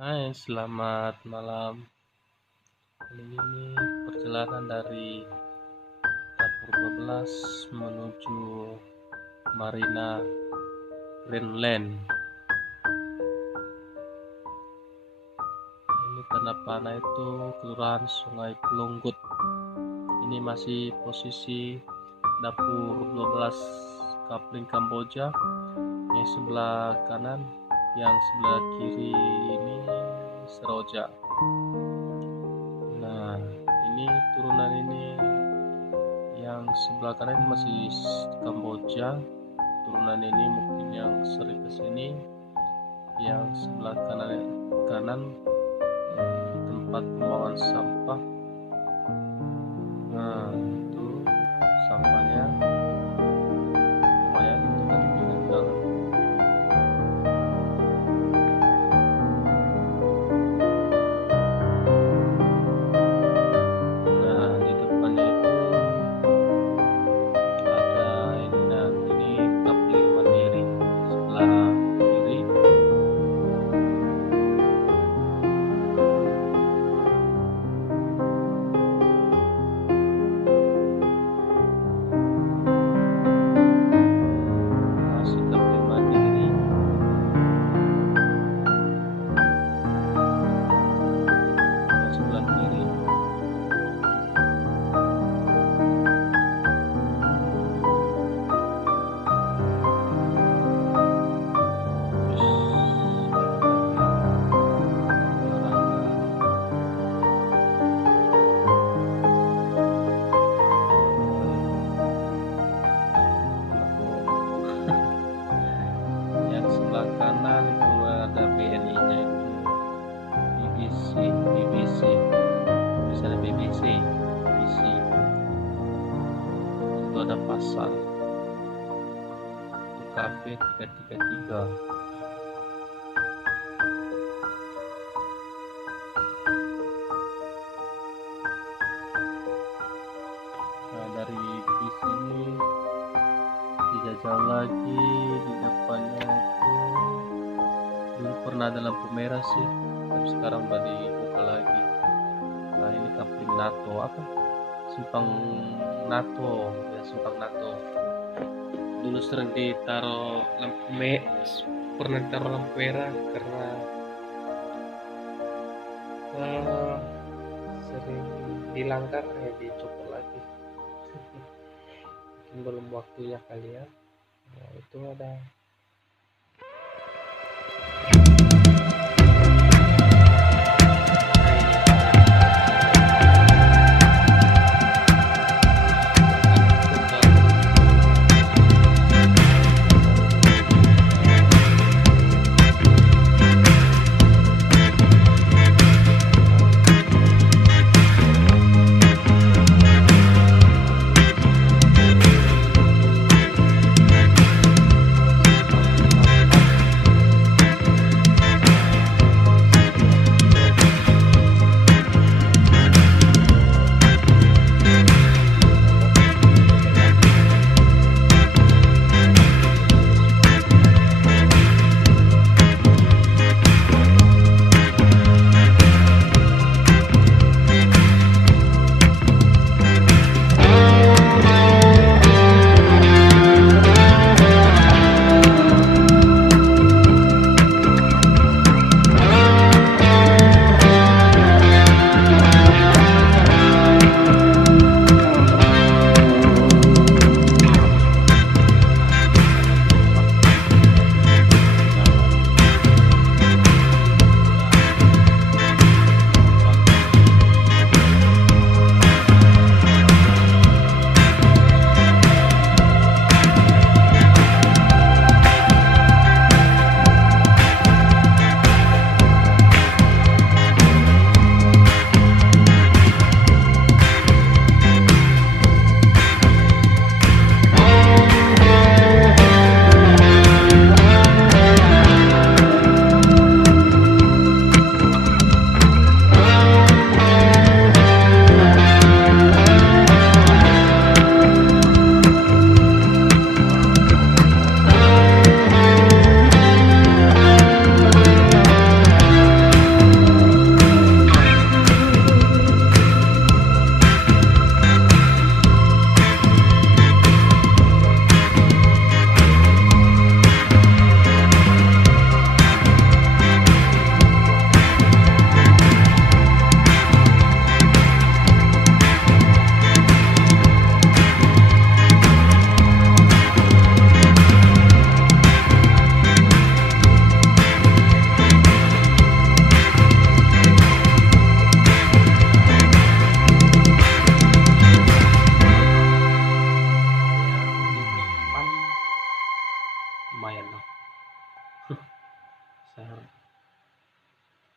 Hai, selamat malam. Kali ini perjalanan dari dapur 12 menuju Marina Greenland. Ini Tanah Panah itu kelurahan Sungai Pelunggut. Ini masih posisi dapur 12 Kapling Kamboja. Yang sebelah kanan, yang sebelah kiri ini Seroja. Nah, ini turunan ini yang sebelah kanan masih Kamboja. Turunan ini mungkin yang sering kesini. Yang sebelah kanan tempat pembuangan sampah. Nah, itu sampahnya lumayan itu kan pinggir jalan. Nah, di depannya itu ada ini. Nah, ini Kapling Mandiri sebelah kiri. Masih Kapling Mandiri. Yang sebelah kiri. Yang sebelah kanan itu ada BNI-nya itu BBC, misalnya BBC. Itu ada pasar, itu kafe 333. Nah, dari BBC ini tidak jauh lagi di depannya itu dulu pernah ada lampu merah sih, tapi sekarang udah dibuka lagi. Nah, ini Kapling NATO apa? Simpang NATO, ya Simpang NATO. Dulu sering ditaruh pernah ditaruh lampu merah karena sering dilanggar ya dicopot lagi. Mungkin belum waktunya kali ya. Nah, itu ada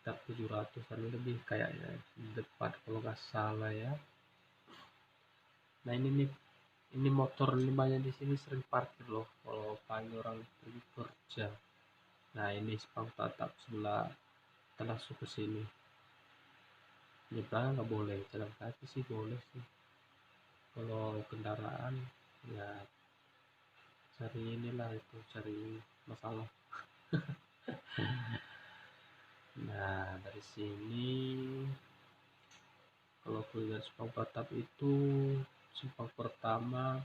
sekitar 700-an lebih kayaknya di depan kalau nggak salah ya. Nah ini motor ini banyak di sini sering parkir loh kalau pagi orang pergi kerja. Nah ini simpang tatap sebelah langsung ke sini. Nyebrang nggak boleh, jalan kaki sih boleh sih. Kalau kendaraan ya cari inilah itu, cari masalah. Nah dari sini kalau kuliner simpang tatap itu simpang pertama,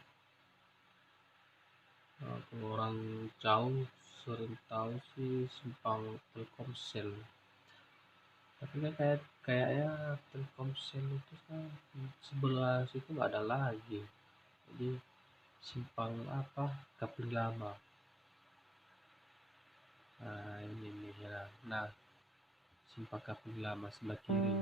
kalau orang jauh sering tahu sih simpang Telkomsel. Tapi kan kayaknya Telkomsel itu kan sebelah situ nggak ada lagi. Jadi simpang apa? Kapling Lama. Nah ini nih ya. Nah simpang Kapling Lama sebelah kiri.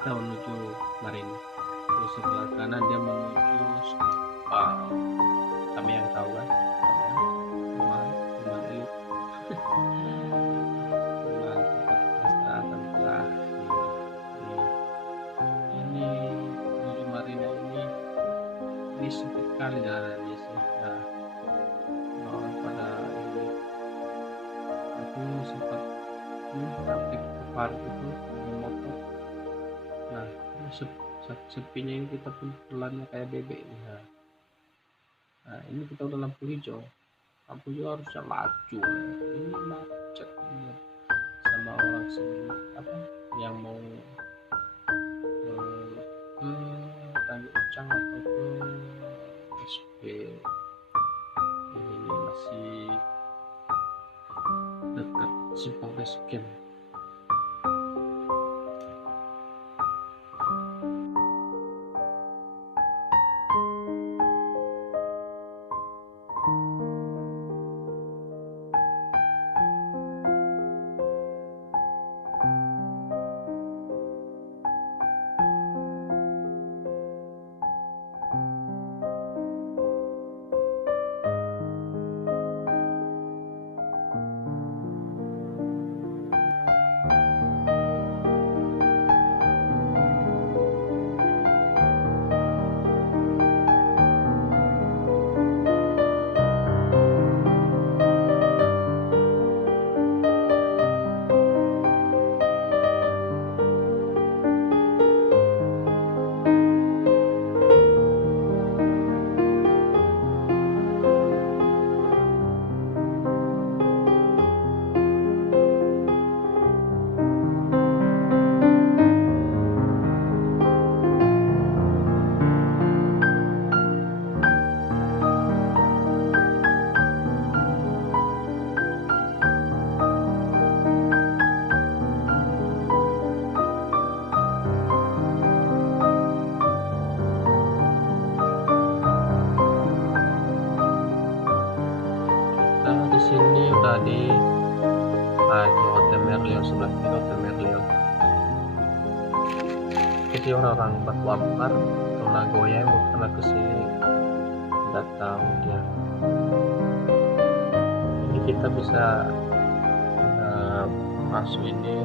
kita menuju Marina. Terus sebelah kanan dia menuju Stupa. Kami yang tahu kan, teman elit, teman tempat peristirahatan terakhir. Ini menuju Marina ini sempit kali jalannya sih. Nah, orang pada ini, aku sempat praktik ke park itu dengan motor. Nah, sepinya ini kita pun pelannya kayak bebek nih. Nah, ini kita udah lampu hijau harusnya laju. Ini macet ini sama orang sini yang mau ke Tanjung Ucang atau ke SP. Ini masih dekat simpang base camp. Sini udah di itu Hotel Merlion, sebelah kiri Hotel Merlion. Jadi orang-orang Batu Ampar atau Nagoya yang mau pernah kesini nggak tahu dia. Ini kita bisa masuk ini.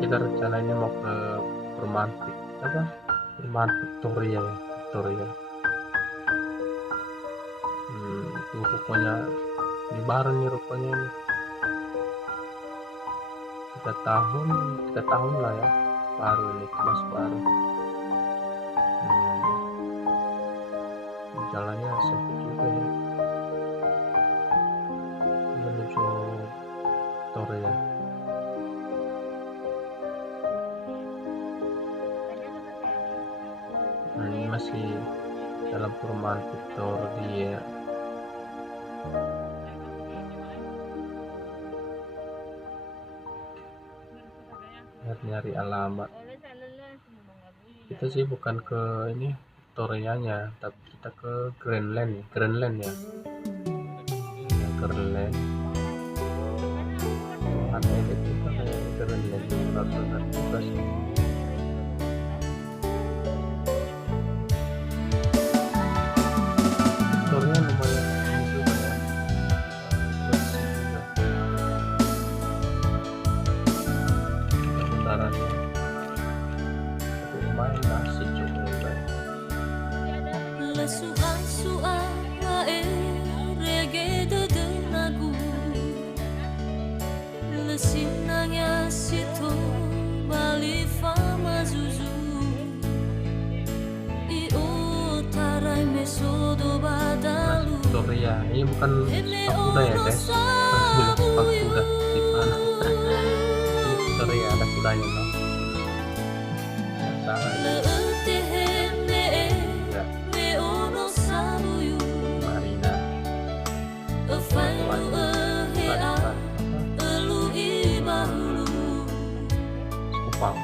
Kita rencananya mau ke perumahan Victoria ya, Victoria. Itu pokoknya ini baru nih rupanya ini 3 tahun lah ya, baru nih, masih baru. Jalannya sempit juga ya menuju Victoria. Nah, ini masih dalam perumahan Victoria. Nyari alamat. Kita sih bukan ke ini Victorianya, tapi kita ke Greenland ya. Greenland. Ada itu kayak Greenland benar juga sih. Victoria lumayan ini juga ya. Lumayan asik juga ya. Victoria ini bukan sepak kuda ya guys, sepak kuda di mana. Ini Victoria ada kudanya loh. Marina. Kupang.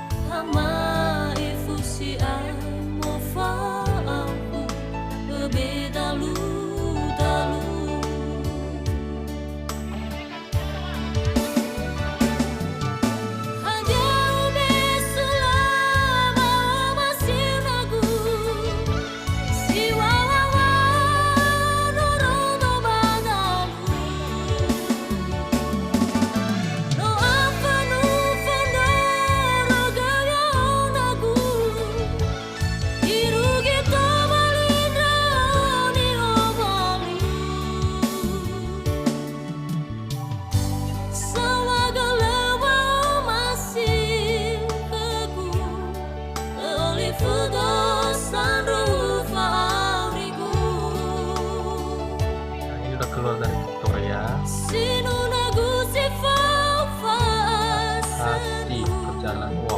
jalan. Wow,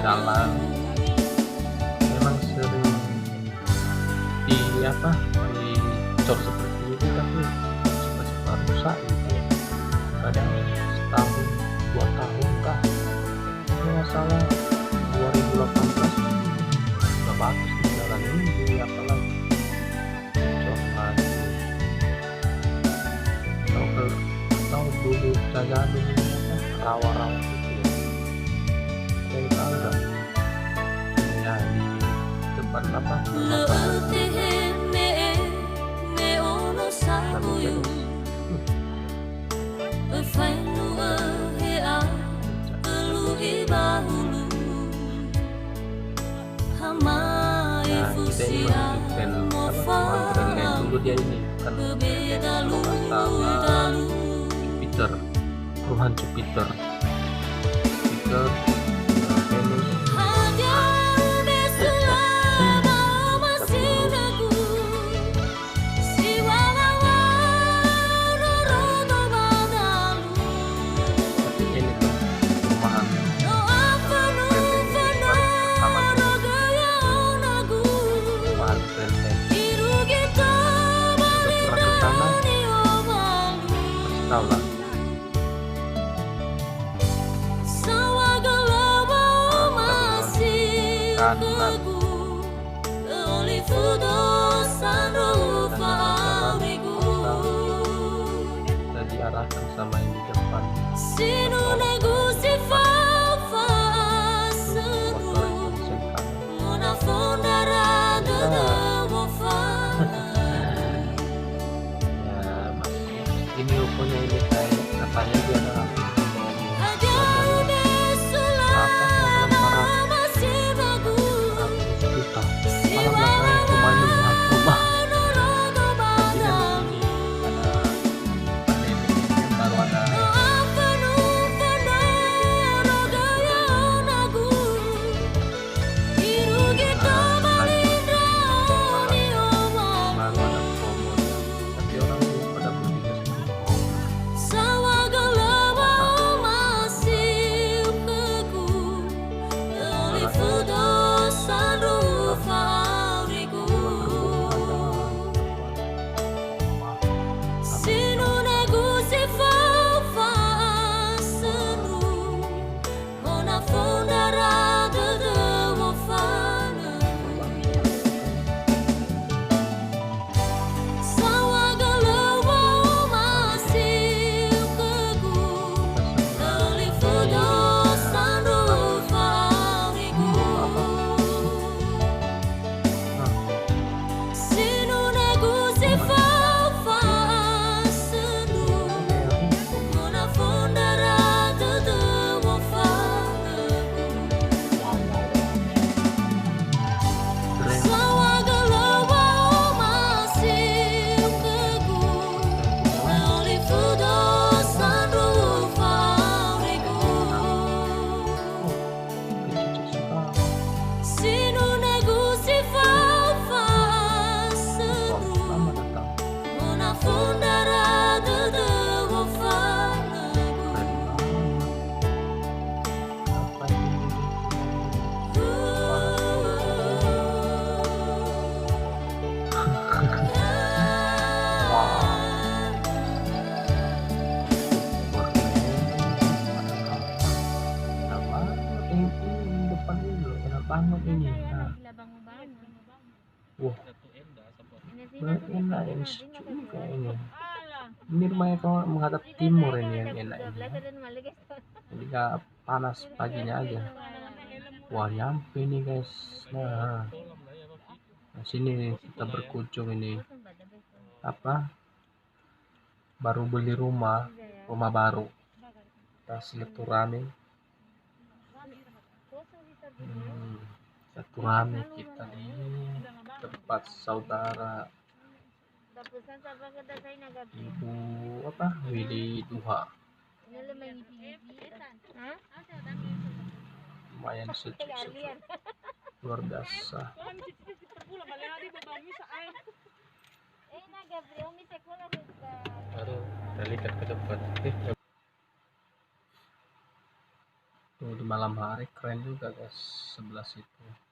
jalan memang sering di apa dicor seperti itu, tapi suka-suka rusak gitu ya. Kadang setahun 2 tahun kah, ini masalah 2018 udah bagus di jalan ini, apalagi cor lagi. Tahu dulu jalan ini rawa-rawa gitu ya, saya tahu nggak ya di depan apa kita ini menunjukkan dulu dia ini kan kalau nggak salah Jupiter, Tuhan Jupiter, Venus. Tapi ini tuh perumahan tahu lah. Kita diarahkan sama yang di depan. Ini rupanya ini kayak katanya dia adalah banget ini. Nah, wah, enak ini juga ini. Ini rumahnya kalau menghadap timur ini yang enak ini. Jadi gak panas paginya aja. Wah, nyampe nih guys. Nah, sini kita berkunjung ini. Apa? Baru beli rumah baru. Kita silaturahmi. Silaturahmi kita di tempat saudara Ibu apa Willy Duha. Lumayan sejuk luar biasa. Baru kita lihat ke depan. tuh di malam hari keren juga guys sebelah situ.